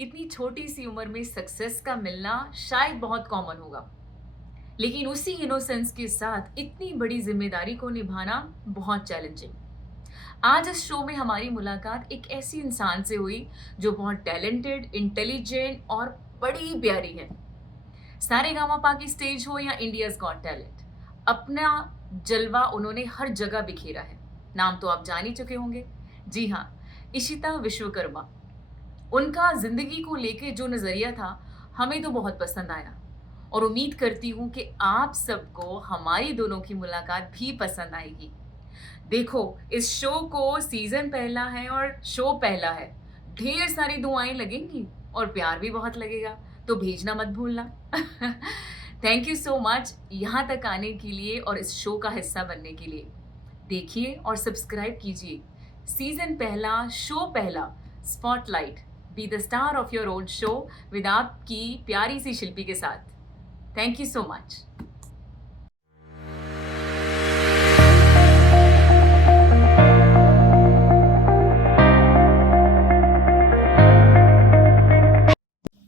इतनी छोटी सी उम्र में सक्सेस का मिलना शायद बहुत कॉमन होगा, लेकिन उसी इनोसेंस के साथ इतनी बड़ी जिम्मेदारी को निभाना बहुत चैलेंजिंग। आज इस शो में हमारी मुलाकात एक ऐसी इंसान से हुई जो बहुत टैलेंटेड, इंटेलिजेंट और बड़ी प्यारी है। सारेगामापा की स्टेज हो या इंडियाज गॉट टैलेंट, अपना जलवा उन्होंने हर जगह बिखेरा है। नाम तो आप जान ही चुके होंगे। जी हाँ, इशिता विश्वकर्मा। उनका जिंदगी को लेके जो नजरिया था हमें तो बहुत पसंद आया, और उम्मीद करती हूँ कि आप सबको हमारी दोनों की मुलाकात भी पसंद आएगी। देखो, इस शो को सीजन पहला है और शो पहला है, ढेर सारी दुआएं लगेंगी और प्यार भी बहुत लगेगा, तो भेजना मत भूलना। थैंक यू सो मच यहाँ तक आने के लिए और इस शो का हिस्सा बनने के लिए। देखिए और सब्सक्राइब कीजिए। सीजन पहला, शो पहला, spotlight. Be the star of your own show with आपकी प्यारी सी शिल्पी के साथ। Thank you so much.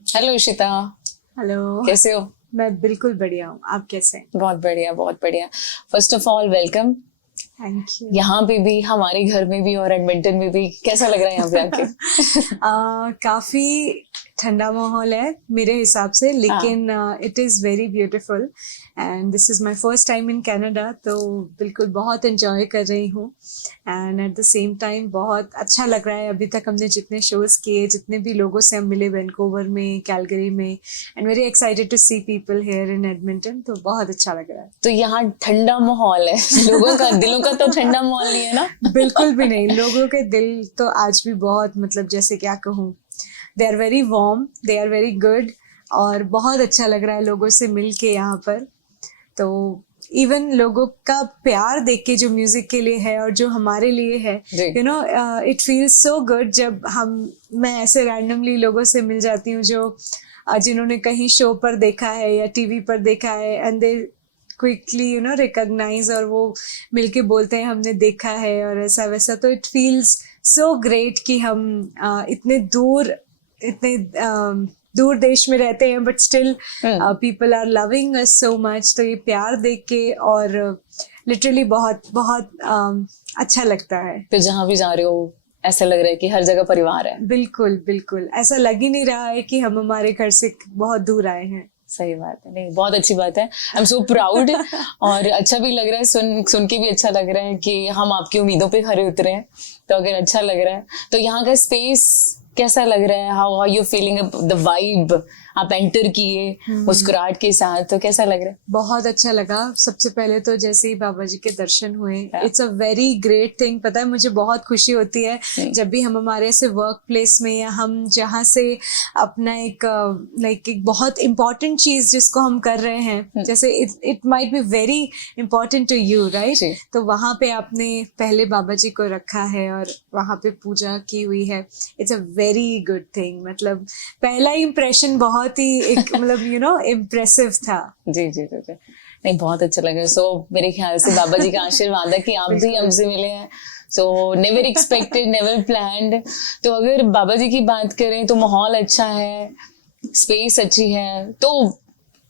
Hello Ishita. Hello. कैसे हो? मैं बिल्कुल बढ़िया हूँ, आप कैसे हैं? बहुत बढ़िया, बहुत बढ़िया। First of all welcome. Thank you. यहाँ पे भी, हमारे घर में भी और एडमिंटन में भी कैसा लग रहा है यहाँ पे आके? काफी ठंडा माहौल है मेरे हिसाब से, लेकिन it is very beautiful and this is my first time in Canada, तो बिल्कुल बहुत एंजॉय कर रही हूँ and at the same time बहुत अच्छा लग रहा है। अभी तक हमने जितने शोज किए, जितने भी लोगों से हम मिले वैंकूवर में, कैलगरी में, and very excited to see people here in Edmonton, तो बहुत अच्छा लग रहा है। तो यहाँ ठंडा माहौल है, लोगों का दिलों का तो ठंडा माहौल नहीं है ना? बिल्कुल भी नहीं, लोगों के दिल तो आज भी बहुत, मतलब जैसे क्या कहूँ, they are very warm, they are very good, और बहुत अच्छा लग रहा है लोगों से मिल के यहाँ पर। तो इवन लोगों का प्यार देख के जो म्यूजिक के लिए है और जो हमारे लिए है, you know, it feels so good जब मैं ऐसे रैंडमली लोगों से मिल जाती हूँ जो जिन्होंने कहीं शो पर देखा है या टीवी पर देखा है, and they quickly you know recognise, और वो मिलके बोलते हैं हमने देखा है और ऐसा वैसा। तो इट फील्स सो ग्रेट कि हम इतने दूर देश में रहते हैं, but still people are loving us so much. तो ये प्यार देख के और लिटरली बहुत बहुत अच्छा लगता है। तो जहाँ भी जा रहे हो ऐसा लग रहा है कि हर जगह परिवार है। बिल्कुल बिल्कुल, ऐसा लग ही नहीं रहा है कि हम हमारे घर से बहुत दूर आए हैं। सही बात है। नहीं, बहुत अच्छी बात है। आई एम सो प्राउड। और अच्छा भी लग रहा है, सुन के भी अच्छा लग रहा है कि हम आपकी उम्मीदों पे खरे उतरे हैं। तो अगर अच्छा लग रहा है तो यहाँ का स्पेस कैसा लग रहा है? How are you feeling the vibe? आप एंटर किए मुस्कुराहट के साथ, तो कैसा लग रहा है? बहुत अच्छा लगा। सबसे पहले तो जैसे ही बाबा जी के दर्शन हुए, it's a very great thing. पता है, मुझे बहुत खुशी होती है जब भी हम हमारे ऐसे वर्क प्लेस में या हम जहाँ से अपना एक बहुत इम्पोर्टेंट चीज जिसको हम कर रहे हैं, जैसे it might be very important to you, right? तो वहां पे आपने पहले बाबा जी को रखा है और वहां पे पूजा की हुई है। It's a very good thing. मतलब पहला इंप्रेशन बहुत ही मतलब यू नो इम्प्रेसिव था। जी जी जी जी। नहीं, बहुत अच्छा लगा। सो मेरे ख्याल से बाबा जी का आशीर्वाद है कि आप भी हमसे मिले हैं। So never expected, never planned. तो अगर बाबा जी की बात करें तो माहौल अच्छा है, स्पेस अच्छी है। तो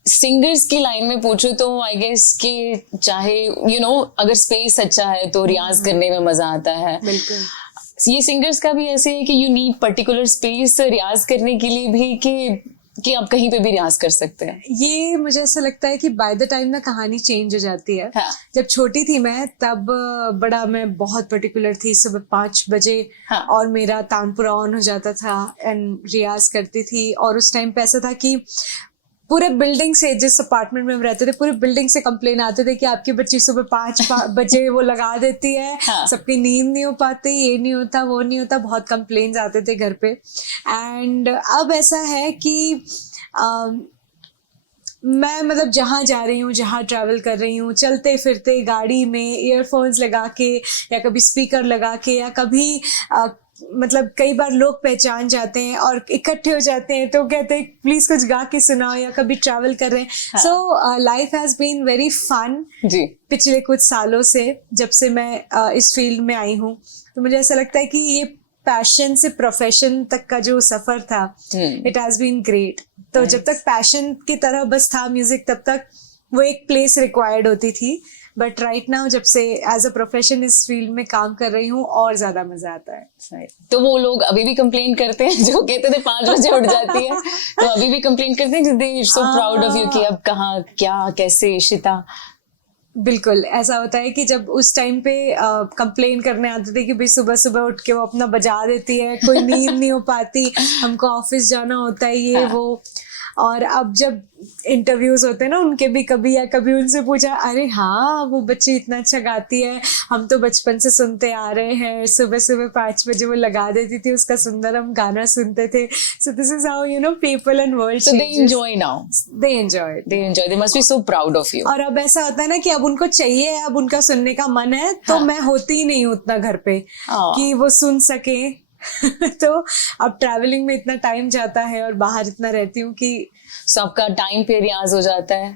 सिंगर्स की लाइन में पूछूं तो आई गेस कि चाहे अगर स्पेस अच्छा है तो रियाज करने में मजा आता है। बिल्कुल। ये सिंगर्स का भी ऐसे है कि यू नीड पर्टिकुलर स्पेस रियाज करने के लिए भी, कि आप कहीं पे भी रियाज कर सकते हैं। ये मुझे ऐसा लगता है कि बाय द टाइम ना कहानी चेंज हो जाती है। हाँ। जब छोटी थी मैं, तब बड़ा मैं बहुत पर्टिकुलर थी। सुबह 5 बजे हाँ। और मेरा तानपुरा ऑन हो जाता था एंड रियाज करती थी। और उस टाइम पे ऐसा था कि पूरे बिल्डिंग से, जिस अपार्टमेंट में हम रहते थे, पूरे बिल्डिंग से कंप्लेन आते थे कि आपकी बच्ची सुबह 5 बजे वो लगा देती है। हाँ। सबकी नींद नहीं हो पाती, ये नहीं होता, वो नहीं होता, बहुत कंप्लेन्स आते थे घर पे। एंड अब ऐसा है कि मैं मतलब जहाँ जा रही हूँ, जहाँ ट्रैवल कर रही हूँ, चलते फिरते गाड़ी में ईयरफोन्स लगा के या कभी स्पीकर लगा के, या कभी मतलब कई बार लोग पहचान जाते हैं और इकट्ठे हो जाते हैं तो कहते हैं प्लीज कुछ गा के सुनाओ, या कभी ट्रैवल कर रहे हैं। So life has been very fun जी। पिछले कुछ सालों से, जब से मैं इस फील्ड में आई हूँ। तो मुझे ऐसा लगता है कि ये पैशन से प्रोफेशन तक का जो सफर था, इट हैज बीन ग्रेट. तो जब तक पैशन की तरह बस था म्यूजिक, तब तक वो एक प्लेस रिक्वायर्ड होती थी. बट राइट नाउ जब से एज अ प्रोफेशन इस फील्ड में काम कर रही हूँ, और ज्यादा मजा आता है. तो वो लोग अभी भी कंप्लेन करते हैं जो कहते थे 5 बजे उठ जाती है, तो अभी भी कंप्लेन करते हैं कि सो प्राउड ऑफ यू कि अब कहाँ क्या कैसे इशिता. बिल्कुल ऐसा होता है कि जब उस टाइम पे कंप्लेन करने आते थे कि भाई सुबह सुबह उठ के वो अपना बजा देती है, कोई नींद नहीं हो पाती, हमको ऑफिस जाना होता है, ये वो. और अब जब इंटरव्यूज होते हैं ना उनके भी, कभी या कभी उनसे पूछा, अरे हाँ वो बच्ची इतना अच्छा गाती है, हम तो बचपन से सुनते आ रहे हैं, सुबह सुबह 5 बजे वो लगा देती थी उसका सुंदरम गाना सुनते थे. सो this is how you know people and world. So they enjoy now. They enjoy. They must be so proud of you. और अब ऐसा होता है ना कि अब उनको चाहिए, अब उनका सुनने का मन है, तो मैं होती ही नहीं हूँ उतना घर पे कि वो सुन सके. तो अब ट्रैवलिंग में इतना टाइम जाता है और बाहर इतना रहती हूँ कि सबका टाइम पे रियाज हो जाता है.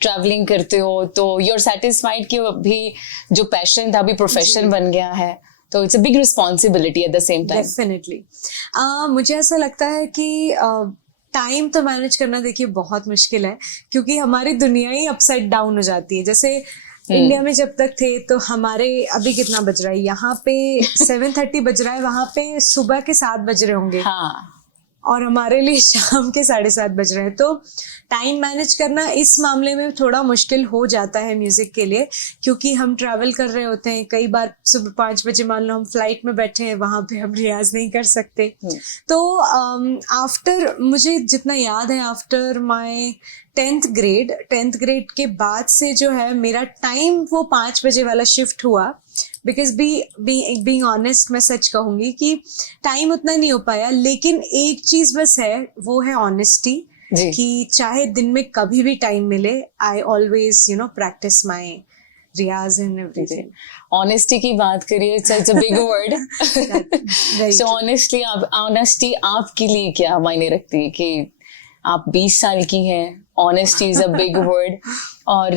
ट्रैवलिंग करते हो तो यू आर सेटिस्फाइड कि अभी जो पैशन था अभी प्रोफेशन बन गया है, तो it's a big responsibility at the same time. Definitely. मुझे ऐसा लगता है कि टाइम तो मैनेज करना देखिए बहुत मुश्किल है, क्योंकि हमारी दुनिया ही अपसाइड डाउन हो जाती है. जैसे इंडिया में जब तक थे तो हमारे अभी कितना बज रहा है, यहाँ पे 7:30 बज रहा है, वहां पे सुबह के 7 बज रहे होंगे. हाँ. और हमारे लिए शाम के 7:30 बज रहे हैं. तो टाइम मैनेज करना इस मामले में थोड़ा मुश्किल हो जाता है म्यूजिक के लिए, क्योंकि हम ट्रैवल कर रहे होते हैं. कई बार सुबह 5 बजे मान लो हम फ्लाइट में बैठे हैं, वहां पे हम रियाज नहीं कर सकते. तो आफ्टर मुझे जितना याद है, आफ्टर माय 10th ग्रेड के बाद से जो है मेरा टाइम वो 5 बजे वाला शिफ्ट हुआ. बिकॉज बीइंग ऑनेस्ट मैं सच कहूंगी कि टाइम उतना नहीं हो पाया, लेकिन एक चीज बस है, वो है ऑनेस्टी. कि चाहे दिन में कभी भी टाइम मिले, I always you know practice my riyaz and everything. Honesty की बात करिए, it's a big word. So honesty आपके लिए क्या मायने रखती है कि आप 20 साल की हैं? Honesty is a big word. और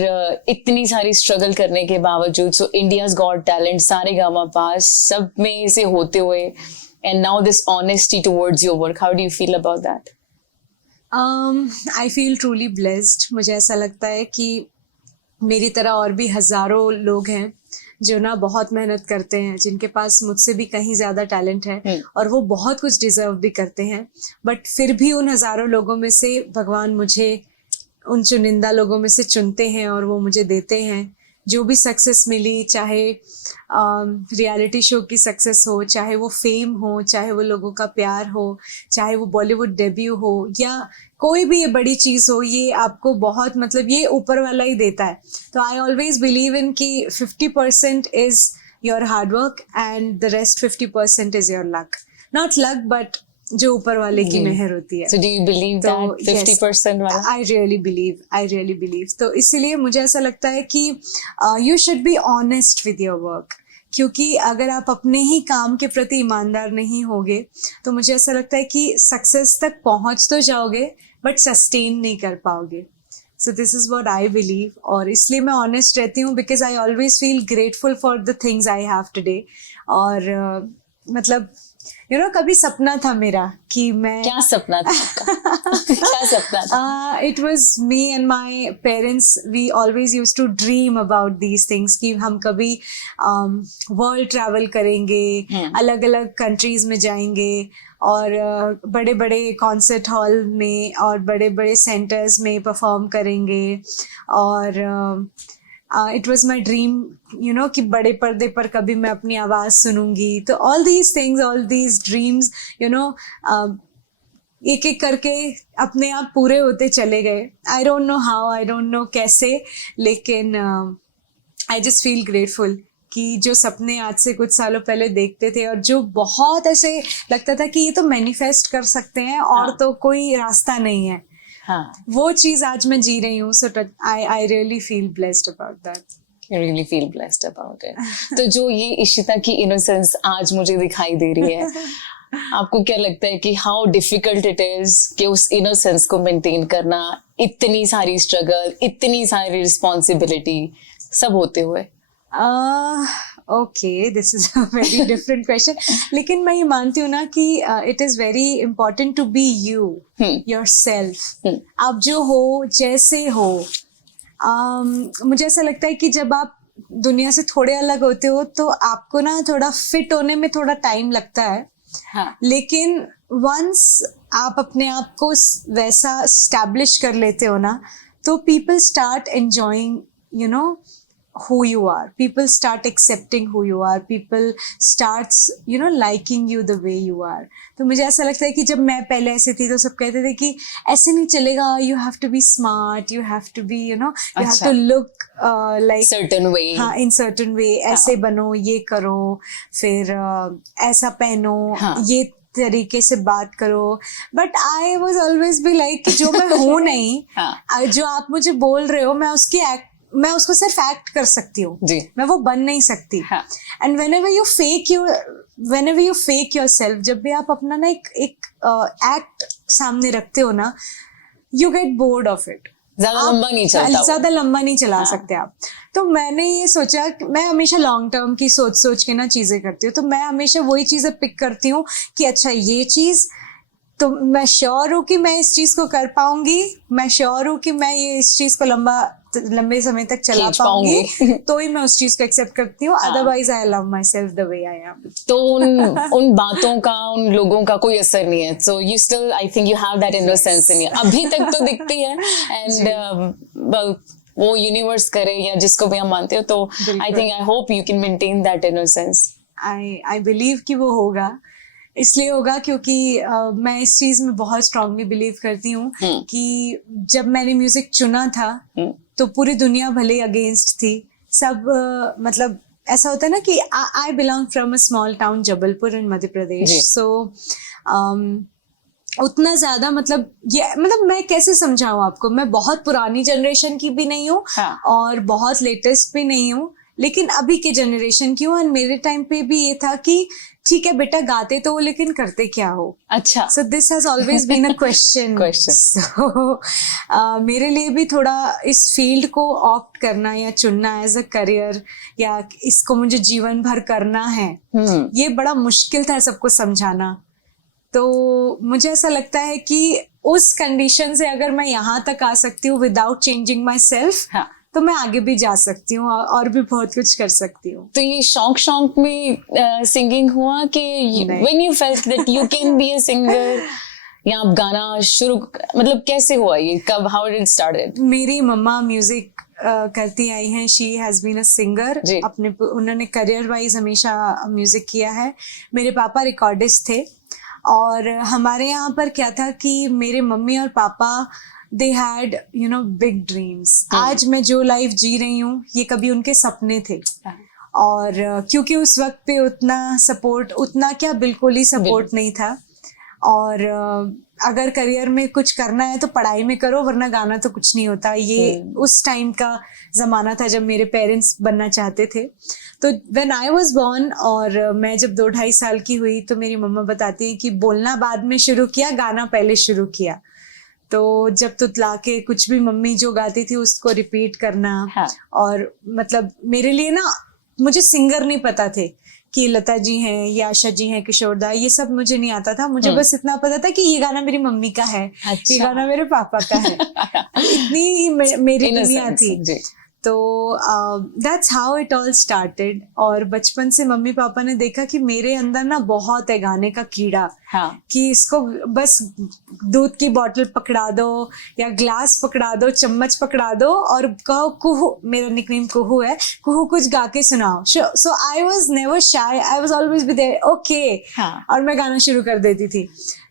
इतनी सारी स्ट्रगल करने के बावजूद, so India's got talent, Sa Re Ga Ma पास, सब में से होते हुए, and now this honesty towards your work, how do you feel about that? I feel truly blessed. मुझे ऐसा लगता है कि मेरी तरह और भी हजारों लोग हैं जो ना बहुत मेहनत करते हैं, जिनके पास मुझसे भी कहीं ज्यादा टैलेंट है, और वो बहुत कुछ डिजर्व भी करते हैं. बट फिर भी उन हजारों लोगों में से भगवान मुझे उन चुनिंदा लोगों में से चुनते हैं और वो मुझे देते हैं. जो भी सक्सेस मिली, चाहे रियलिटी शो की सक्सेस हो, चाहे वो फेम हो, चाहे वो लोगों का प्यार हो, चाहे वो बॉलीवुड डेब्यू हो, या कोई भी ये बड़ी चीज हो, ये आपको बहुत मतलब ये ऊपर वाला ही देता है. तो आई ऑलवेज बिलीव इन कि 50% is your hard work and the rest 50% is your luck. Not luck but जो ऊपर वाले की मेहर होती है. So do you believe that 50% वाला? I really believe. तो इसीलिए मुझे ऐसा लगता है कि you should be honest with your work. क्योंकि अगर आप अपने ही काम के प्रति ईमानदार नहीं होगे, तो मुझे ऐसा लगता है कि सक्सेस तक पहुंच तो जाओगे बट सस्टेन नहीं कर पाओगे. So this is what I believe. और इसलिए मैं ऑनेस्ट रहती हूँ, because I always feel grateful for the things I have today. और मतलब यू नो कभी सपना था मेरा कि मैं, क्या सपना था आपका? क्या सपना था? It was me and my parents, we always used to dream about these things कि हम कभी वर्ल्ड ट्रैवल करेंगे, अलग अलग कंट्रीज में जाएंगे, और बड़े बड़े कॉन्सर्ट हॉल में और बड़े बड़े सेंटर्स में परफॉर्म करेंगे. और it was my dream you know कि बड़े पर्दे पर कभी मैं अपनी आवाज़ सुनूंगी. तो all these things, all these dreams you know एक एक करके अपने आप पूरे होते चले गए. I don't know how, I don't know कैसे, लेकिन आई जस्ट फील ग्रेटफुल कि जो सपने आज से कुछ सालों पहले देखते थे और जो बहुत ऐसे लगता था कि ये तो मैनिफेस्ट कर सकते हैं और तो कोई रास्ता नहीं है, वो चीज आज मैं जी रही हूँ. So I really feel blessed about that. You really feel blessed about it. तो जो ये इशिता की इनोसेंस आज मुझे दिखाई दे रही है, आपको क्या लगता है कि हाउ डिफिकल्ट इट इज कि उस इनोसेंस को मेंटेन करना, इतनी सारी स्ट्रगल, इतनी सारी रिस्पॉन्सिबिलिटी सब होते हुए? Okay, this is a very different question. लेकिन मैं ये मानती हूँ ना कि it is very important to be you, your self. आप जो हो, जैसे हो. मुझे ऐसा लगता है कि जब आप दुनिया से थोड़े अलग होते हो तो आपको ना थोड़ा फिट होने में थोड़ा टाइम लगता है. हाँ. लेकिन वंस आप अपने आप को वैसा स्टैब्लिश कर लेते हो ना, तो people start enjoying, you know, who you are. People start accepting who you are. People starts, you know, liking you the way you are. तो मुझे ऐसा लगता है कि जब मैं पहले ऐसे थी तो सब कहते थे कि ऐसे नहीं चलेगा, you have to be smart, you have to be, you know, you have to look like certain way. हाँ, in certain way. ऐसे बनो, ये करो, फिर ऐसा पहनो, ये तरीके से बात करो. But I was always be like जो मैं हूँ नहीं, जो आप मुझे बोल रहे हो, मैं उसको सिर्फ एक्ट कर सकती हूँ, मैं वो बन नहीं सकती. And whenever you fake yourself, जब भी आप अपना ना एक एक्ट सामने रखते हो ना, you get bored of it. ज्यादा लंबा नहीं चला सकते आप. तो मैंने ये सोचा, मैं हमेशा लॉन्ग टर्म की सोच के ना चीजें करती हूँ. तो मैं हमेशा वही चीजें पिक करती हूँ कि अच्छा ये चीज तो मैं श्योर हूँ कि मैं इस चीज को कर पाऊंगी, मैं श्योर हूँ कि मैं ये इस चीज को लंबे समय तक चला पाऊंगी, तो ही मैं उस चीज को एक्सेप्ट करती हूँ. Otherwise I love my self the way I am. तो उन बातों का, उन लोगों का कोई असर नहीं है. So you still, I think you have that inner sense in you. अभी तक तो दिखती है. एंड वो यूनिवर्स करे या जिसको भी हम मानते हो, तो I think, I hope you can maintain that inner sense. I believe कि वो होगा. इसलिए होगा क्योंकि मैं इस चीज में बहुत स्ट्रांगली बिलीव करती हूँ कि जब मैंने म्यूजिक चुना था तो पूरी दुनिया भले अगेंस्ट थी. सब मतलब ऐसा होता है ना कि I belong from a small town Jabalpur in Madhya Pradesh. So उतना ज्यादा मतलब मैं कैसे समझाऊं आपको, मैं बहुत पुरानी जनरेशन की भी नहीं हूँ और बहुत लेटेस्ट भी नहीं हूँ, लेकिन अभी के जनरेशन की हूँ. और मेरे टाइम पे भी ये था कि ठीक है बेटा, गाते तो हो लेकिन करते क्या हो. अच्छा. So this has always been a question. So मेरे लिए भी थोड़ा इस फील्ड को ऑप्ट करना या चुनना एज अ करियर, या इसको मुझे जीवन भर करना है, ये बड़ा मुश्किल था सबको समझाना. तो मुझे ऐसा लगता है कि उस कंडीशन से अगर मैं यहाँ तक आ सकती हूँ विदाउट चेंजिंग माई सेल्फ, तो मैं आगे भी जा सकती हूँ और भी बहुत कुछ कर सकती हूँ. तो ये शौक में सिंगिंग हुआ कि when you felt that you can be a singer, या आप गाना शुरू, मतलब कैसे हुआ ये, कब, हाउ डिड इट स्टार्टेड? मेरी मम्मा म्यूजिक करती आई हैं. She has been a singer. उन्होंने करियर वाइज हमेशा म्यूजिक किया है. मेरे पापा रिकॉर्डिस्ट थे. और हमारे यहाँ पर क्या था कि मेरे मम्मी और पापा, they had, you know, big dreams. आज मैं जो लाइफ जी रही हूँ ये कभी उनके सपने थे. और क्योंकि उस वक्त पे उतना क्या बिल्कुल ही सपोर्ट नहीं था. और अगर करियर में कुछ करना है तो पढ़ाई में करो, वरना गाना तो कुछ नहीं होता. ये उस टाइम का जमाना था जब मेरे पेरेंट्स बनना चाहते थे. तो व्हेन आई वाज बॉर्न और मैं जब 2-2.5 साल की हुई तो मेरी मम्मा बताती हैं कि बोलना बाद में शुरू किया, गाना पहले शुरू किया. तो जब तुतला के कुछ भी मम्मी जो गाती थी उसको रिपीट करना. और मतलब मेरे लिए ना, मुझे सिंगर नहीं पता थे कि लता जी हैं या आशा जी हैं, किशोर दा, ये सब मुझे नहीं आता था. मुझे बस इतना पता था कि ये गाना मेरी मम्मी का है. ये गाना मेरे पापा का है. इतनी मेरी दुनिया थी. तो that's how it all started. और बचपन से मम्मी पापा ने देखा कि मेरे अंदर ना बहुत है गाने का कीड़ा. कि इसको बस दूध की बोतल पकड़ा दो या ग्लास पकड़ा दो, चम्मच पकड़ा दो और कहो कुहू, मेरा निकनेम कुहू है, कुहू कुछ गा के सुनाओ. So I was never shy, I was always be there, okay. और मैं गाना शुरू कर देती थी.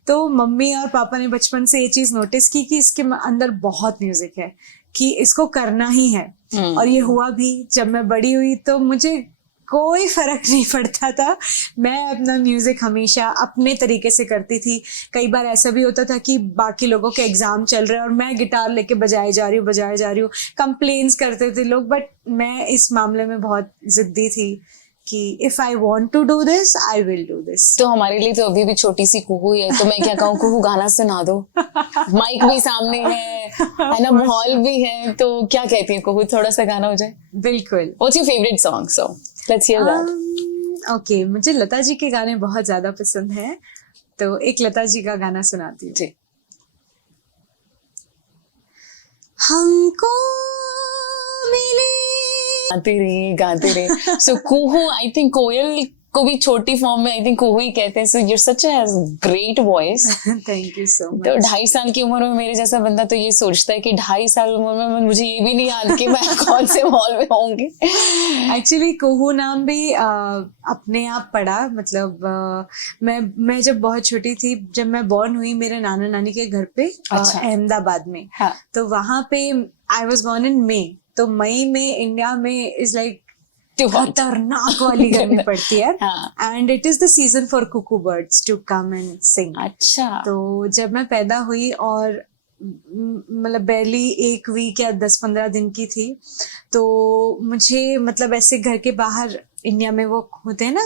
तो मम्मी और पापा ने बचपन से ये चीज नोटिस की कि इसके अंदर बहुत म्यूजिक है, कि इसको करना ही है. और ये हुआ भी. जब मैं बड़ी हुई तो मुझे कोई फर्क नहीं पड़ता था. मैं अपना म्यूजिक हमेशा अपने तरीके से करती थी. कई बार ऐसा भी होता था कि बाकी लोगों के एग्जाम चल रहे हैं और मैं गिटार लेके बजाए जा रही हूँ. कंप्लेन्स करते थे लोग, बट मैं इस मामले में बहुत जिद्दी थी कि if I want to do this, I will do this. तो हमारे लिए तो अभी भी छोटी सी कुहू है, तो मैं क्या कहूँ, कुहू गाना सुना दो. माइक भी सामने है ना, माहौल भी है, तो क्या कहती है कुहू, थोड़ा सा गाना हो जाए? बिल्कुल. What's your favourite song? So Let's hear that. Okay, मुझे लता जी के गाने बहुत ज्यादा पसंद हैं, तो एक लता जी का गाना सुनाती हूँ। जी. हमको मिले गाते रहे. So कुहू, I think कोयल को भी छोटी फॉर्म में आई थिंक कुहू ही कहते हैं. सो you're such a great voice. Thank you सो तो मच। 2.5 साल की उम्र में मेरे जैसा बंदा तो ये सोचता है कि 2.5 साल उम्र में मुझे ये भी नहीं याद कि मैं कौन से मॉल में होंगी. एक्चुअली कुहू नाम भी अपने आप पड़ा, मतलब मैं जब बहुत छोटी थी, जब मैं बॉर्न हुई मेरे नाना नानी के घर पे अच्छा। अहमदाबाद में, हाँ. तो वहां पे आई वाज बोर्न इन मई, तो मई में इंडिया में इज लाइक Too hot. खतरनाक वाली गर्मी पड़ती है, हाँ. And it is the season for cuckoo birds to come and sing. अच्छा. तो जब मैं पैदा हुई और मतलब बैरली 1 वीक या 10-15 दिन की थी, तो मुझे मतलब ऐसे घर के बाहर इंडिया में वो होते हैं ना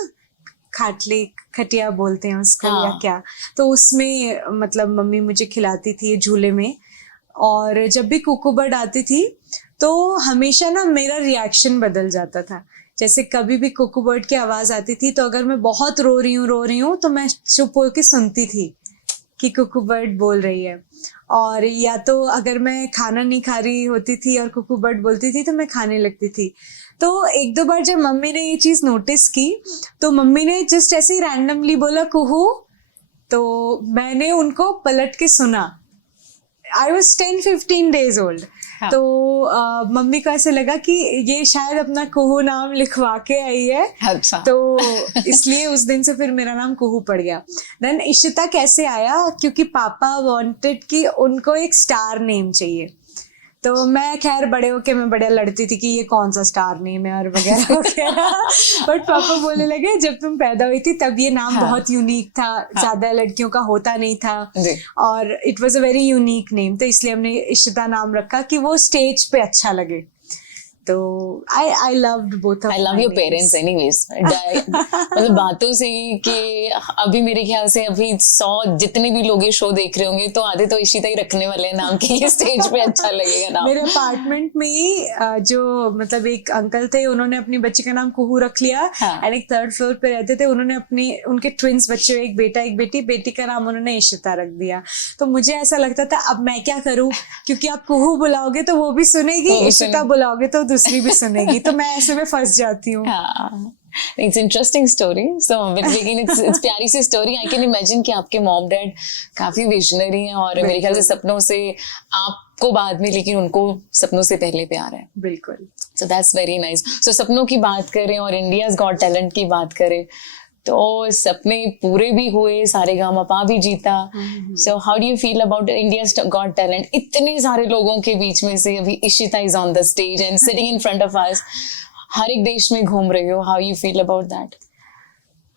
खाटले, खटिया बोलते हैं उसको, हाँ. या क्या, तो उसमें मतलब मम्मी मुझे खिलाती थी झूले में, और जब भी कुकू बर्ड आती थी तो हमेशा ना मेरा रिएक्शन बदल जाता था। जैसे कभी भी कुकू बर्ड की आवाज आती थी तो अगर मैं बहुत रो रही हूँ तो मैं चुप होकर सुनती थी कि कुकू बर्ड बोल रही है, और या तो अगर मैं खाना नहीं खा रही होती थी और कुकू बर्ड बोलती थी तो मैं खाने लगती थी। तो 1-2 बार जब मम्मी ने ये चीज नोटिस की तो मम्मी ने जस्ट ऐसे ही रैंडमली बोला कुहू, तो मैंने उनको पलट के सुना। I was 10-15 days old. हाँ. तो मम्मी को ऐसे लगा कि ये शायद अपना कुहू नाम लिखवा के आई है, अच्छा. तो इसलिए उस दिन से फिर मेरा नाम कुहू पड़ गया। देन इशिता कैसे आया, क्योंकि पापा वांटेड कि उनको एक स्टार नेम चाहिए, तो मैं खैर बड़े होके मैं बड़ा लड़ती थी कि ये कौन सा स्टार नेम है और वगैरह वगैरह, बट पापा बोलने लगे जब तुम पैदा हुई थी तब ये नाम हाँ. बहुत यूनिक था, ज्यादा लड़कियों का होता नहीं था, जी. और it was a very unique name, तो इसलिए हमने इशिता नाम रखा कि वो स्टेज पे अच्छा लगे। तो I loved both of I love your parents anyways. मतलब बातों से ही कि अभी मेरे ख्याल से अभी 100 जितने भी लोग ये शो देख रहे होंगे तो आधे तो इशिता ही रखने वाले हैं नाम के, ये स्टेज पे अच्छा लगेगा नाम. मेरे अपार्टमेंट में ही जो मतलब एक अंकल थे, उन्होंने अपनी बच्ची का नाम कुहू रख लिया, हाँ. एंड एक 3rd फ्लोर पे रहते थे, उन्होंने उनके ट्विंस बच्चे, एक बेटा एक बेटी, बेटी का नाम उन्होंने इशिता रख दिया। तो मुझे ऐसा लगता था अब मैं क्या करूं, क्योंकि आप कुहू बुलाओगे तो वो भी सुनेगी, इशिता बुलाओगे तो दूसरी भी सुनेगी, तो मैं ऐसे में फंस जाती हूँ। It's interesting story. सो लेकिन इट्स प्यारी सी स्टोरी. आई कैन इमेजिन कि आपके मॉम डैड काफी विजनरी हैं और मेरे ख्याल से सपनों से आपको बाद में, लेकिन उनको सपनों से पहले प्यार है. बिल्कुल. So that's very nice. So सपनों की बात करें और इंडियाज गॉट टैलेंट की बात करें तो सपने पूरे भी हुए, सारेगामापा भी जीता. So how do you feel about India's got talent? इतने सारे लोगों के बीच में से अभी Ishita is on the stage and sitting in front of us. हर एक देश में घूम रहे हो. How you feel about that?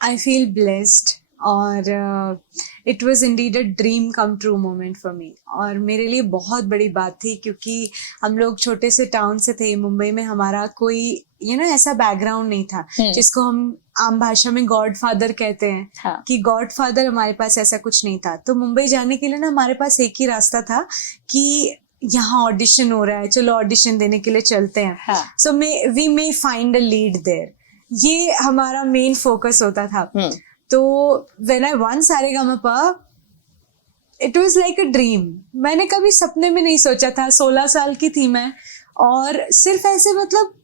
I feel blessed, और it was indeed a dream come true moment for me, और मेरे लिए बहुत बड़ी बात थी, क्योंकि हम लोग छोटे से टाउन से थे, मुंबई में हमारा कोई ऐसा बैकग्राउंड नहीं था जिसको हम आम भाषा में गॉड फादर कहते हैं. हाँ. कि गॉड फादर हमारे पास ऐसा कुछ नहीं था. तो मुंबई जाने के लिए ना हमारे पास एक ही रास्ता था कि यहाँ ऑडिशन हो रहा है, चलो ऑडिशन देने के लिए चलते हैं. So we may find a lead there, ये हमारा मेन फोकस होता था. तो when I won Saregamapa, it was like a dream. मैंने कभी सपने में नहीं सोचा था. 16 साल की थी मैं, और सिर्फ ऐसे मतलब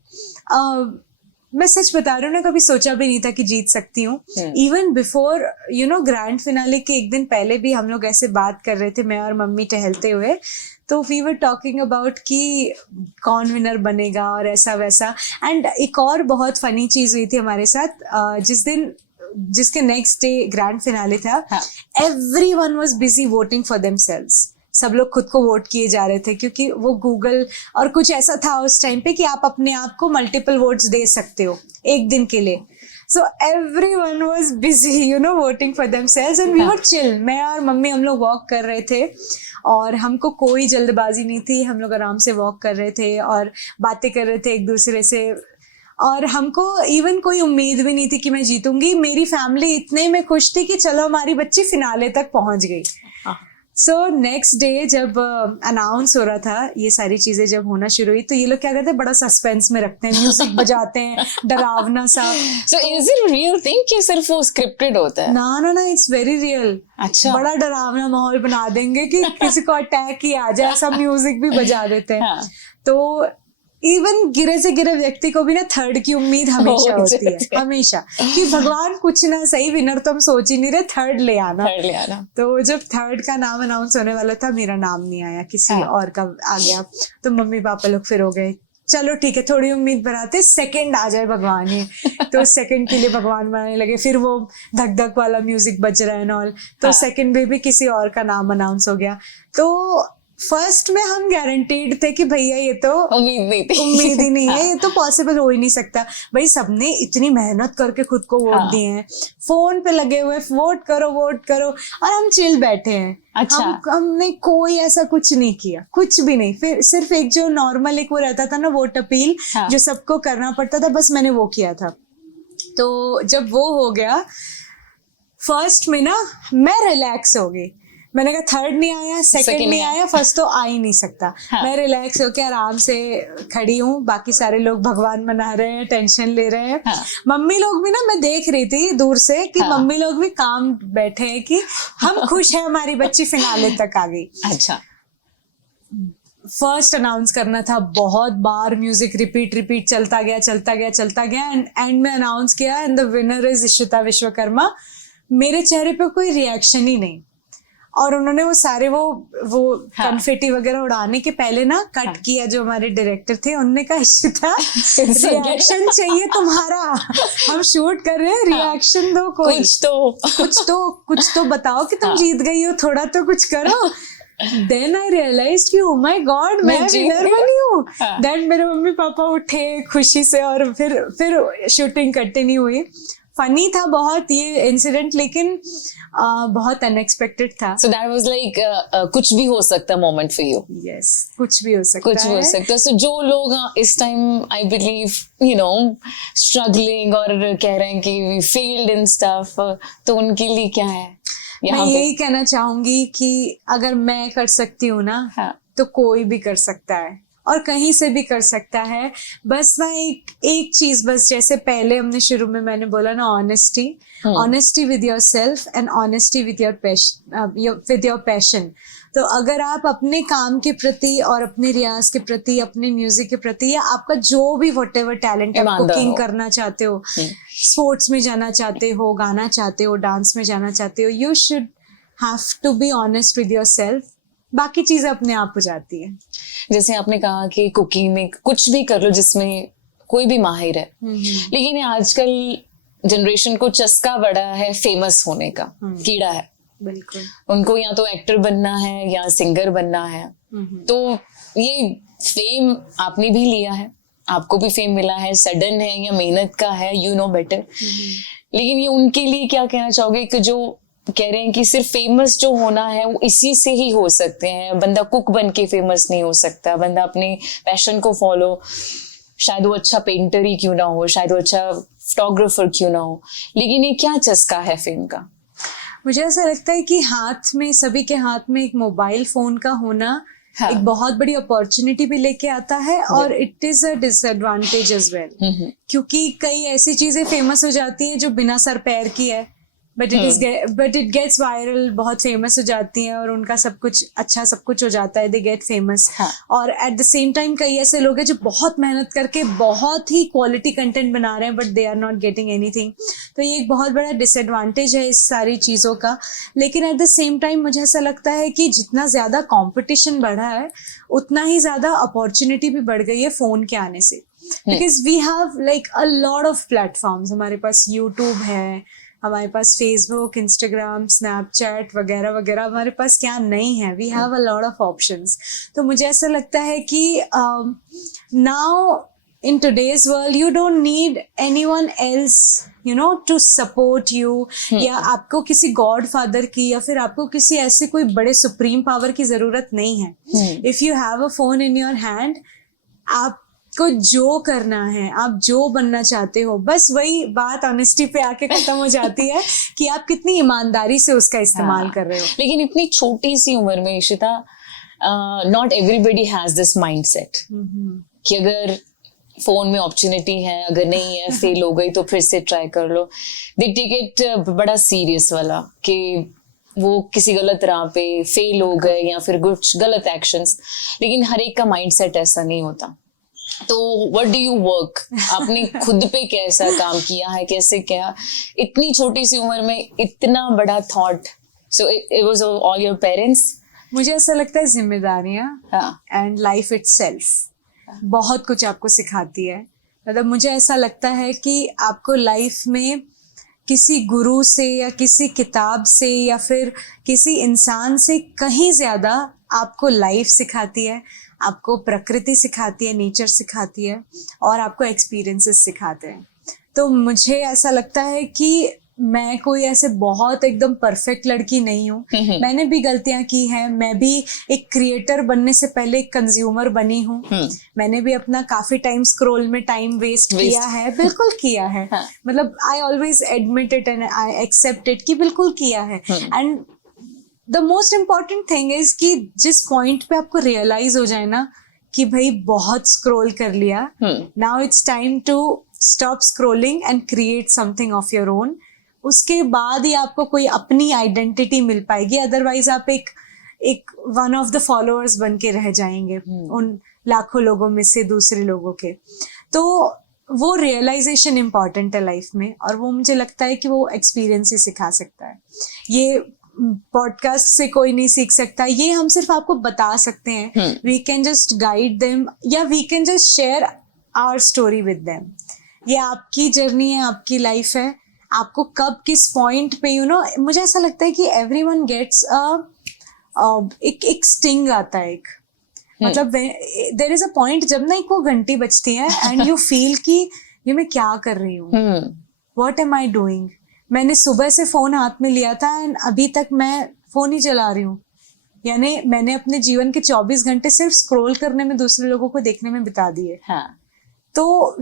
मैं सच बता रही हूँ ना, कभी सोचा भी नहीं था कि जीत सकती हूँ. इवन बिफोर ग्रैंड फिनाले के एक दिन पहले भी हम लोग ऐसे बात कर रहे थे, मैं और मम्मी टहलते हुए, तो वी वर टॉकिंग अबाउट कि कौन विनर बनेगा और ऐसा वैसा. एंड एक और बहुत फनी चीज हुई थी हमारे साथ. जिसके नेक्स्ट डे ग्रैंड फिनाले था, everyone was busy voting for themselves. सब लोग खुद को वोट किए जा रहे थे, क्योंकि वो गूगल और कुछ ऐसा था उस टाइम पे कि आप अपने आप को मल्टीपल वोट्स दे सकते हो एक दिन के लिए. So everyone was busy, voting for themselves, and we were chill. मैं और मम्मी हम लोग वॉक कर रहे थे, और हमको कोई जल्दबाजी नहीं थी. हम लोग आराम से वॉक कर रहे थे और बातें कर रहे थे एक दूसरे से, और हमको इवन कोई उम्मीद भी नहीं थी कि मैं जीतूंगी. मेरी फैमिली इतने में खुश थी कि चलो हमारी बच्ची फिनाले तक पहुंच गई. सो नेक्स्ट डे जब अनाउंस हो रहा था, ये सारी चीजें जब होना शुरू हुई, तो ये लोग क्या करते हैं, बड़ा सस्पेंस में रखते हैं, म्यूजिक बजाते हैं डरावना सा. So is it real thing कि सिर्फ वो स्क्रिप्टेड होता है? ना ना ना, इट्स वेरी रियल. अच्छा. बड़ा डरावना माहौल बना देंगे कि किसी को अटैक ही आ जाए, ऐसा म्यूजिक भी बजा देते हैं. हाँ. तो इवन गिरे से गिरे व्यक्ति को भी ना थर्ड की उम्मीद हमेशा होती है, हमेशा, कि भगवान कुछ ना सही, विनर तो हम सोच ही नहीं रहे, थर्ड ले आना. तो जब थर्ड का नाम अनाउंस होने वाला था, मेरा नाम नहीं आया, किसी और का आ गया. तो मम्मी पापा लोग फिर हो गए, चलो ठीक है, थोड़ी उम्मीद बनाते, सेकंड आ जाए भगवान ही. तो सेकंड के लिए भगवान बनाने लगे. फिर वो धक धक वाला म्यूजिक बज रहा है ऑल, तो सेकंड में भी किसी और का नाम अनाउंस हो गया. तो फर्स्ट में हम गारंटीड थे कि भैया ये तो उम्मीद ही नहीं है, ये तो पॉसिबल हो ही नहीं सकता. भाई सबने इतनी मेहनत करके खुद को वोट दिए हैं, फोन पे लगे हुए, वोट करो, और हम चिल बैठे हैं. अच्छा. हमने कोई ऐसा कुछ नहीं किया, कुछ भी नहीं. फिर सिर्फ एक जो नॉर्मल एक वो रहता था ना, वोट अपील, जो सबको करना पड़ता था, बस मैंने वो किया था. तो जब वो हो गया, फर्स्ट में ना मैं रिलैक्स हो गई. मैंने कहा थर्ड नहीं आया, सेकंड नहीं आया, फर्स्ट तो आ ही नहीं सकता. मैं रिलैक्स होके आराम से खड़ी हूँ, बाकी सारे लोग भगवान मना रहे हैं, टेंशन ले रहे हैं. मम्मी लोग भी ना, मैं देख रही थी दूर से कि मम्मी लोग भी काम बैठे हैं कि हम खुश हैं, हमारी बच्ची फिनाले तक आ गई. अच्छा. फर्स्ट अनाउंस करना था, बहुत बार म्यूजिक रिपीट चलता गया एंड में अनाउंस किया, and the winner is Ishita Vishwakarma. मेरे चेहरे पे कोई रिएक्शन ही नहीं, और उन्होंने वो सारे वो कन्फेटी वगैरह उड़ाने के पहले ना कट किया. जो हमारे डायरेक्टर थे, उन्होंने कहा इशिता, रिएक्शन चाहिए तुम्हारा, हम शूट कर रहे हैं, रिएक्शन दो, कोई कुछ तो बताओ कि तुम जीत गई हो, थोड़ा तो कुछ करो. Then I realized कि oh my God, मैं विनर बनी हूँ. Then मेरे मम्मी पापा उठे खुशी से, और फिर शूटिंग कंटिन्यू हुई. फनी था बहुत ये इंसिडेंट, लेकिन बहुत अनएक्सपेक्टेड था. So that was like कुछ भी हो सकता मोमेंट फॉर यू. Yes, कुछ भी हो सकता. So जो लोग इस टाइम आई बिलीव स्ट्रगलिंग और कह रहे हैं कि we failed in stuff, तो उनके लिए क्या है? मैं यही कहना चाहूंगी कि अगर मैं कर सकती हूँ ना, तो कोई भी कर सकता है, और कहीं से भी कर सकता है. बस ना एक चीज, बस जैसे पहले हमने शुरू में मैंने बोला ना, honesty with your self and honesty with your passion. तो अगर आप अपने काम के प्रति और अपने रियाज के प्रति, अपने म्यूजिक के प्रति, या आपका जो भी व्हाटएवर टैलेंट है, कुकिंग करना चाहते हो, स्पोर्ट्स में जाना चाहते हो, गाना चाहते हो, डांस में जाना चाहते हो, you should have to be honest with your self. बाकी चीजें अपने आप हो जाती है. जैसे आपने कहा कि कुकिंग में कुछ भी कर लो जिसमें कोई भी माहिर है, लेकिन आजकल जनरेशन को चस्का बड़ा है फेमस होने का, कीड़ा है. बिल्कुल. उनको या तो एक्टर बनना है या सिंगर बनना है. तो ये फेम आपने भी लिया है, आपको भी फेम मिला है, सडन है या मेहनत का है, यू नो बेटर. लेकिन ये उनके लिए क्या कहना चाहोगे कि जो कह रहे हैं कि सिर्फ फेमस जो होना है वो इसी से ही हो सकते हैं, बंदा कुक बन के फेमस नहीं हो सकता, बंदा अपने पैशन को फॉलो, शायद वो अच्छा पेंटर ही क्यों ना हो, शायद वो अच्छा फोटोग्राफर क्यों ना हो, लेकिन ये क्या चस्का है फेम का? मुझे ऐसा लगता है कि सभी के हाथ में एक मोबाइल फोन का होना एक बहुत बड़ी अपॉर्चुनिटी भी लेके आता है, और it is a disadvantage as well, क्योंकि कई ऐसी चीजें फेमस हो जाती हैं जो बिना सर पैर की है, बट इट गेट्स वायरल, बहुत फेमस हो जाती हैं, और उनका सब कुछ हो जाता है, दे गेट फेमस. और एट द सेम टाइम कई ऐसे लोग हैं जो बहुत मेहनत करके बहुत ही क्वालिटी कंटेंट बना रहे हैं, but they are not getting anything. तो ये एक बहुत बड़ा डिसएडवांटेज है इस सारी चीजों का. लेकिन एट द सेम टाइम मुझे ऐसा लगता है कि जितना ज्यादा कंपटीशन बढ़ा है, उतना ही ज्यादा अपॉर्चुनिटी भी बढ़ गई है फोन के आने से. Because we have like a lot of platforms. हमारे पास यूट्यूब है, हमारे पास फेसबुक, इंस्टाग्राम, स्नैपचैट वगैरह वगैरह, हमारे पास क्या नहीं है, we have a lot of options. तो मुझे ऐसा लगता है कि now in today's world you don't need anyone else to support you, या आपको किसी गॉड फादर की या फिर आपको किसी ऐसे कोई बड़े सुप्रीम पावर की जरूरत नहीं है. If you have a phone in your hand, आप आपको जो करना है, आप जो बनना चाहते हो, बस वही बात ऑनेस्टी पे आके खत्म हो जाती है कि आप कितनी ईमानदारी से उसका इस्तेमाल कर रहे हो. लेकिन इतनी छोटी सी उम्र में Ishita, not everybody has this mindset कि अगर फोन में अपॉर्चुनिटी है, अगर नहीं है, फेल हो गई तो फिर से ट्राई कर लो. दे टेक इट बड़ा सीरियस वाला कि वो किसी गलत राह पे फेल हो गए या फिर कुछ गलत एक्शंस. लेकिन हर एक का माइंडसेट ऐसा नहीं होता. तो व्हाट डू यू वर्क? आपने खुद पे कैसा काम किया है, कैसे क्या इतनी छोटी सी उम्र में इतना बड़ा thought? So it was all your parents? मुझे ऐसा लगता है जिम्मेदारियां एंड लाइफ इटसेल्फ बहुत कुछ आपको सिखाती है. मतलब मुझे ऐसा लगता है कि आपको लाइफ में किसी गुरु से या किसी किताब से या फिर किसी इंसान से कहीं ज्यादा आपको लाइफ सिखाती है, आपको प्रकृति सिखाती है, नेचर सिखाती है, और आपको एक्सपीरियंसेस सिखाते हैं. तो मुझे ऐसा लगता है कि मैं कोई ऐसे बहुत एकदम परफेक्ट लड़की नहीं हूँ. मैंने भी गलतियां की हैं. मैं भी एक क्रिएटर बनने से पहले एक कंज्यूमर बनी हूँ. मैंने भी अपना काफी टाइम स्क्रॉल में टाइम वेस्ट किया है. बिल्कुल किया है. मतलब I always admit it and I accept it कि बिल्कुल किया है. And the most important thing is कि जिस पॉइंट पे आपको रियलाइज हो जाए ना कि भाई बहुत स्क्रॉल कर लिया, now it's time to stop scrolling and create something of your own. उसके बाद ही आपको कोई अपनी आइडेंटिटी मिल पाएगी. अदरवाइज आप एक वन ऑफ द फॉलोअर्स बन के रह जाएंगे उन लाखों लोगों में से, दूसरे लोगों के. तो वो रियलाइजेशन इम्पॉर्टेंट है लाइफ में, और वो मुझे लगता है कि वो एक्सपीरियंस ही सिखा सकता है. ये पॉडकास्ट से कोई नहीं सीख सकता. ये हम सिर्फ आपको बता सकते हैं. We can just guide them, या we can just share our story with them. ये आपकी जर्नी है, आपकी लाइफ है. आपको कब किस पॉइंट पे मुझे ऐसा लगता है कि एवरीवन गेट्स एक स्टिंग आता है. एक मतलब देयर इज अ पॉइंट जब ना एक वो घंटी बजती है एंड यू फील कि ये मैं क्या कर रही हूँ, व्हाट एम आई डूइंग. मैंने सुबह से फोन हाथ में लिया था एंड अभी तक मैं फोन ही चला रही हूँ. यानी मैंने अपने जीवन के 24 घंटे सिर्फ स्क्रॉल करने में, दूसरे लोगों को देखने में बिता दिए. तो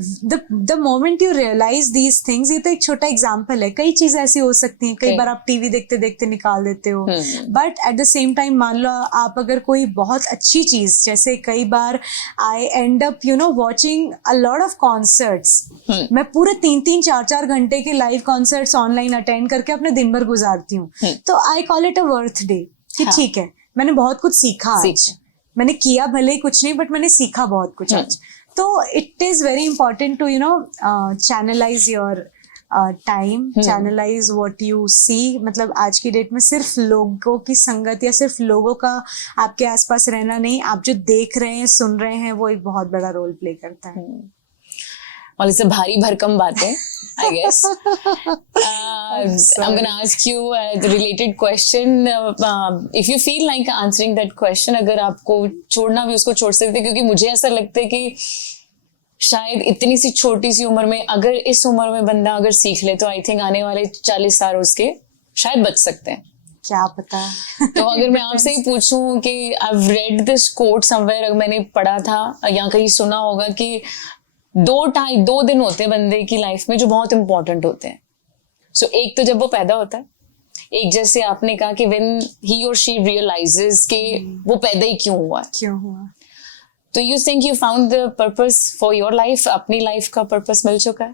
the moment you realise these things, ये तो एक छोटा एग्जाम्पल है. कई चीजें ऐसी हो सकती हैं. कई बार आप टीवी देखते देखते निकाल देते हो, but at the same time मान लो आप अगर कोई बहुत अच्छी चीज, जैसे कई बार I end up watching a lot of concerts. मैं पूरे 3-4 घंटे के लाइव कॉन्सर्ट्स ऑनलाइन अटेंड करके अपने दिन भर गुजारती हूँ. तो I call it a worth day कि ठीक है, मैंने बहुत कुछ सीखा आज. मैंने किया भले ही कुछ नहीं, बट मैंने सीखा बहुत कुछ आज. तो it is very important to channelize your time, channelize what you see. मतलब आज की डेट में सिर्फ लोगों की संगत या सिर्फ लोगों का आपके आसपास रहना नहीं, आप जो देख रहे हैं, सुन रहे हैं, वो एक बहुत बड़ा रोल प्ले करता है. और इससे भारी भरकम बातें, I guess. I'm going to ask you the related question. If you feel like answering that question, अगर आपको छोड़ना भी उसको छोड़ सकते, क्योंकि मुझे ऐसा लगता है कि शायद इतनी सी छोटी सी उम्र में, अगर इस उम्र में बंदा अगर सीख ले तो आई थिंक आने वाले 40 साल उसके शायद बच सकते हैं. क्या पता. तो अगर मैं आपसे ही पूछूं कि I've read this quote somewhere, अगर मैंने पढ़ा था या कहीं सुना होगा कि 2 दिन होते हैं बंदे की लाइफ में जो बहुत इंपॉर्टेंट होते हैं. सो एक तो जब वो पैदा होता है, एक जैसे आपने कहा कि when he or she realizes कि वो पैदा ही क्यों हुआ. तो you think you found the purpose for your life? अपनी लाइफ का पर्पस मिल चुका है?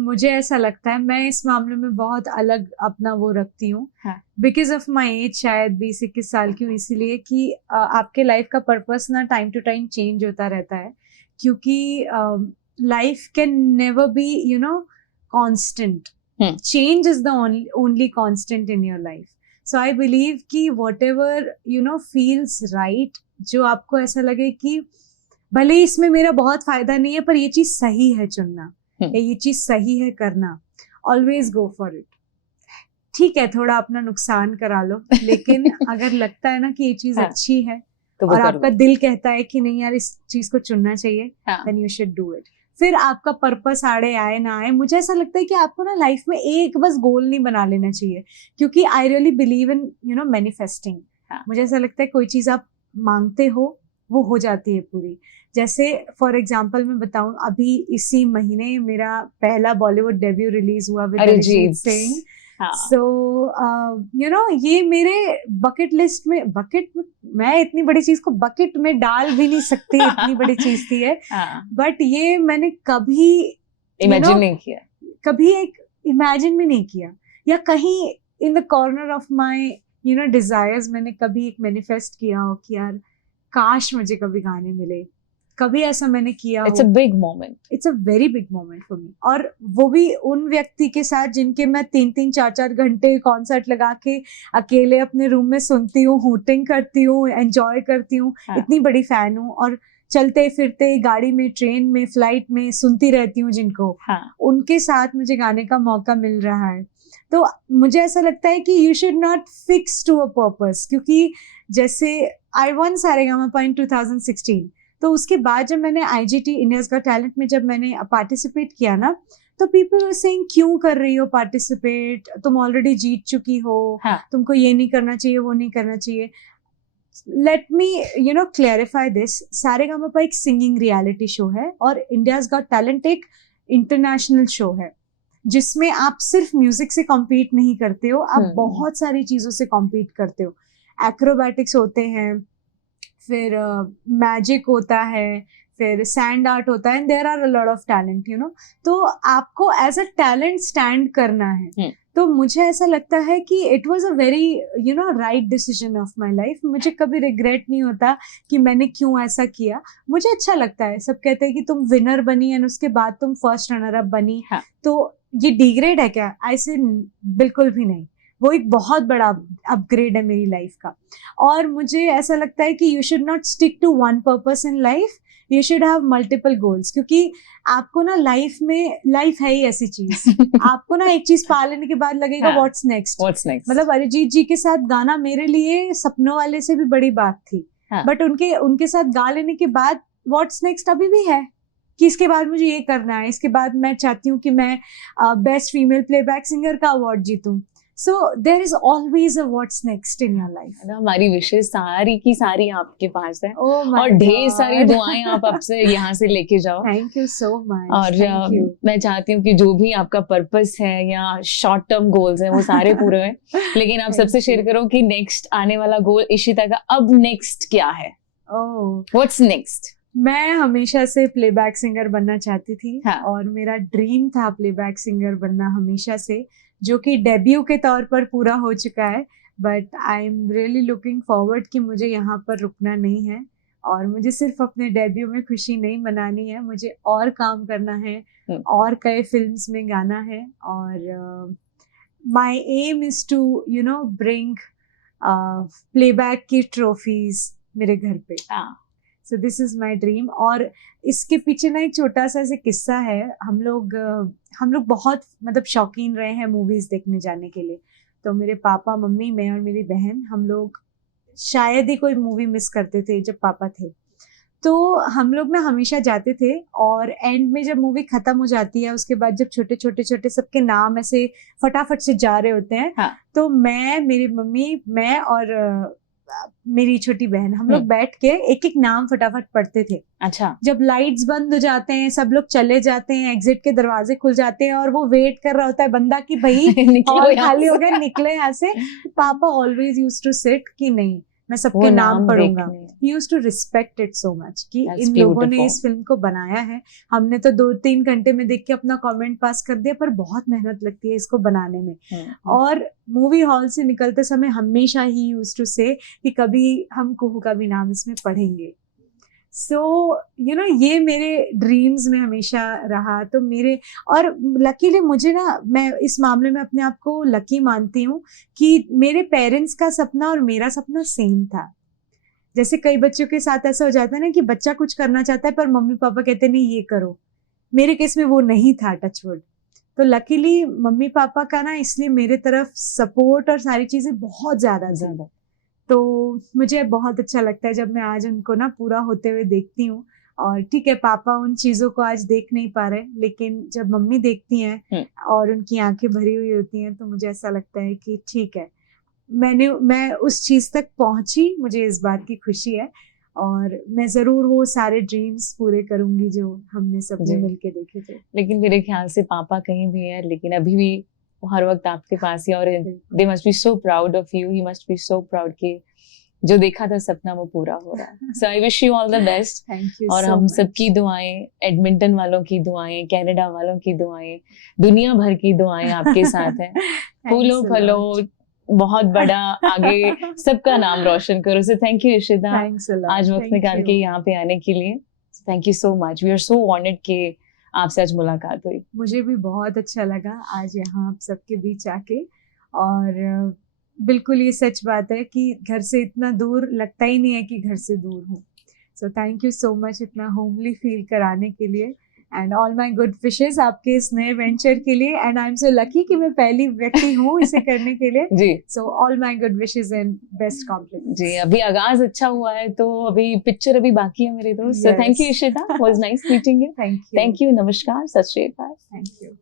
मुझे ऐसा लगता है मैं इस मामले में बहुत अलग अपना वो रखती हूँ. बिकॉज ऑफ माई एज, शायद 20-21 साल की हूँ, इसीलिए कि आपके लाइफ का पर्पस ना टाइम टू टाइम चेंज होता रहता है. क्योंकि life can never be constant. Change is the only constant in your life. So I believe कि वॉट एवर फील्स राइट, जो आपको ऐसा लगे कि भले इसमें मेरा बहुत फायदा नहीं है पर ये चीज सही है चुनना, या ये चीज सही है करना, ऑलवेज गो फॉर इट. ठीक है, थोड़ा अपना नुकसान करा लो, लेकिन अगर लगता है ना कि ये चीज अच्छी है और आपका दिल कहता है कि नहीं यार इस चीज को चुनना चाहिए, then you should do it. फिर आपका पर्पस आड़े आए ना आए, मुझे ऐसा लगता है कि आपको ना लाइफ में एक बस गोल नहीं बना लेना चाहिए. क्योंकि I really believe in manifesting. मुझे ऐसा लगता है कोई चीज आप मांगते हो वो हो जाती है पूरी। जैसे फॉर एग्जांपल मैं बताऊं, अभी इसी महीने मेरा पहला बॉलीवुड डेब्यू रिलीज हुआ with Arijit Singh. So you know ये मेरे बकेट लिस्ट में, मैं इतनी बड़ी चीज को बकेट में डाल भी नहीं सकती, इतनी बड़ी चीज थी है, बट ये मैंने कभी इमेजिन नहीं किया, कभी एक इमेजिन भी नहीं किया, या कहीं in the corner of my you know desires मैंने कभी एक मैनिफेस्ट किया हो कि यार काश मुझे कभी गाने मिले, कभी ऐसा मैंने किया हो। It's a big moment, it's a very big moment for me, और वो भी उन व्यक्ति के साथ जिनके मैं 3-3 4-4 घंटे कॉन्सर्ट लगा के अकेले अपने रूम में सुनती हूँ, हूटिंग करती हूँ, एंजॉय करती हूँ। इतनी बड़ी फैन हूँ, और चलते फिरते गाड़ी में, ट्रेन में, फ्लाइट में सुनती रहती हूँ जिनको, उनके साथ मुझे गाने का मौका मिल रहा है। तो मुझे ऐसा लगता है कि you should not fix to a purpose, क्योंकि जैसे आई वन सारेगामापा इन 2016, तो उसके बाद जब मैंने IGT इंडियाज गॉट टैलेंट में जब मैंने पार्टिसिपेट किया ना, तो पीपल वर सेइंग क्यों कर रही हो पार्टिसिपेट, तुम ऑलरेडी जीत चुकी हो, तुमको ये नहीं करना चाहिए, वो नहीं करना चाहिए। Let me you know clarify this, Saregamapa एक सिंगिंग रियलिटी शो है और इंडियाज गॉट टैलेंट एक इंटरनेशनल शो है, जिसमें आप सिर्फ म्यूजिक से कॉम्पीट नहीं करते हो, आप बहुत सारी चीजों से कॉम्पीट करते हो। एक्रोबैटिक्स होते हैं, फिर मैजिक होता है, फिर सैंड आर्ट होता है, and there are a lot of talent you know. तो आपको एज अ टैलेंट स्टैंड करना है। तो मुझे ऐसा लगता है कि it was a very you know right decision of my life. मुझे कभी रिग्रेट नहीं होता कि मैंने क्यों ऐसा किया। मुझे अच्छा लगता है, सब कहते हैं कि तुम विनर बनी एंड उसके बाद तुम फर्स्ट रनर अप बनी, तो ये डिग्रेड है क्या? ऐसे बिल्कुल भी नहीं, वो एक बहुत बड़ा अपग्रेड है मेरी लाइफ का। और मुझे ऐसा लगता है कि you should not stick to one purpose in life, you should have multiple goals, क्योंकि आपको ना लाइफ में, लाइफ है ही ऐसी चीज आपको ना एक चीज पा लेने के बाद लगेगा व्हाट्स नेक्स्ट। मतलब अरिजीत जी के साथ गाना मेरे लिए सपनों वाले से भी बड़ी बात थी, बट उनके साथ गा लेने के बाद व्हाट्स नेक्स्ट अभी भी है कि इसके बाद मुझे ये करना है, इसके बाद मैं चाहती हूँ कि मैं बेस्ट फीमेल प्लेबैक सिंगर का award जीतूं। So there is always a what's next in your life. हमारी विशेष सारी की सारी आपके पास है, और ढेर सारी दुआएं आप आपसे यहाँ से लेके जाओ। Thank you so much. और मैं चाहती हूँ कि जो भी आपका पर्पस है या शॉर्ट टर्म गोल्स हैं वो सारे पूरे हैं। लेकिन आप सबसे शेयर करो कि नेक्स्ट आने वाला गोल इशिता का अब नेक्स्ट क्या है? What's next? मैं हमेशा से प्लेबैक सिंगर बनना चाहती थी, और मेरा ड्रीम था प्लेबैक सिंगर बनना हमेशा से, जो कि डेब्यू के तौर पर पूरा हो चुका है। But I am really looking forward कि मुझे यहाँ पर रुकना नहीं है, और मुझे सिर्फ अपने डेब्यू में खुशी नहीं मनानी है, मुझे और काम करना है, और कई फिल्म्स में गाना है, और my aim is to you know bring playback की ट्रॉफीज मेरे घर पे। So this is my dream. और इसके पीछे ना एक छोटा सा ऐसे किस्सा है। हम लोग बहुत मतलब शौकीन रहे हैं मूवीज देखने जाने के लिए। तो मेरे पापा, मम्मी, मैं और मेरी बहन, हम लोग शायद ही कोई मूवी मिस करते थे जब पापा थे। तो हम लोग ना हमेशा जाते थे, और एंड में जब मूवी खत्म हो जाती है, उसके बाद जब छोटे छोटे सबके नाम ऐसे फटाफट से जा रहे होते हैं, तो मैं, मेरी मम्मी, मैं और मेरी छोटी बहन, हम लोग बैठ के एक एक नाम फटाफट पढ़ते थे। अच्छा। जब लाइट्स बंद हो जाते हैं, सब लोग चले जाते हैं, एग्जिट के दरवाजे खुल जाते हैं, और वो वेट कर रहा होता है बंदा कि भाई हॉल खाली हो गया, निकले यहाँ से। पापा ऑलवेज यूज्ड टू सिट कि नहीं, मैं सबके नाम पढ़ूंगा। He used to respect it so much कि इन लोगों ने इस फिल्म को बनाया है। हमने तो 2-3 घंटे में देख के अपना कमेंट पास कर दिया, पर बहुत मेहनत लगती है इसको बनाने में। और मूवी हॉल से निकलते समय हमेशा ही यूज्ड टू से कि कभी हम कुहू का भी नाम इसमें पढ़ेंगे। सो यू नो ये मेरे ड्रीम्स में हमेशा रहा। तो मेरे, और लकीली मुझे ना, मैं इस मामले में अपने आप को लकी मानती हूँ कि मेरे पेरेंट्स का सपना और मेरा सपना सेम था। जैसे कई बच्चों के साथ ऐसा हो जाता है ना कि बच्चा कुछ करना चाहता है पर मम्मी पापा कहते नहीं ये करो, मेरे केस में वो नहीं था, टचवुड। तो लकीली मम्मी पापा का ना इसलिए मेरे तरफ सपोर्ट और सारी चीजें बहुत ज्यादा। तो मुझे बहुत अच्छा लगता है जब मैं आज उनको ना पूरा होते हुए देखती हूँ। और ठीक है, पापा उन चीजों को आज देख नहीं पा रहे, लेकिन जब मम्मी देखती हैं और उनकी आंखें भरी हुई होती हैं, तो मुझे ऐसा लगता है कि ठीक है, मैं उस चीज तक पहुंची, मुझे इस बात की खुशी है। और मैं ज़रूर वो सारे ड्रीम्स पूरे करूँगी जो हमने सबने जी। मिलके देखे थे। लेकिन मेरे ख्याल से पापा कहीं भी है, लेकिन अभी भी वो हर वक्त आपके पास ही है, और they must be so proud of you, he must be so proud कि जो देखा था सपना वो पूरा हो रहा है। So I wish you all the best. Thank you और so हम much. सबकी दुआएं, एडमिंटन वालों की दुआएं, कनाडा वालों की दुआएं, दुनिया भर की दुआएं आपके साथ हैं। फूलो Thanks a फलो lot. बहुत बड़ा आगे सबका नाम रोशन करो। सो thank you Ishita, Thanks a lot. आज वक्त Thank निकाल you. के यहाँ पे आने के लिए। Thank you so much, we are so honoured कि आपसे आज मुलाकात हुई। मुझे भी बहुत अच्छा लगा आज यहाँ आप सबके बीच आके, और बिल्कुल ये सच बात है कि घर से इतना दूर लगता ही नहीं है कि घर से दूर हूँ। So thank you so much इतना होमली फील कराने के लिए, and all my good wishes आपके इस नए वेंचर के लिए, and I am so lucky कि मैं पहली व्यक्ति हूँ इसे करने के लिए। जी so all my good wishes and best compliments. जी, अभी आगाज अच्छा हुआ है, तो अभी पिक्चर अभी बाकी है मेरे दोस्त। सो Yes. Thank you Ishita, was nice meeting you. Thank you. Thank you, नमस्कार, सत श्री अकाल। Thank you.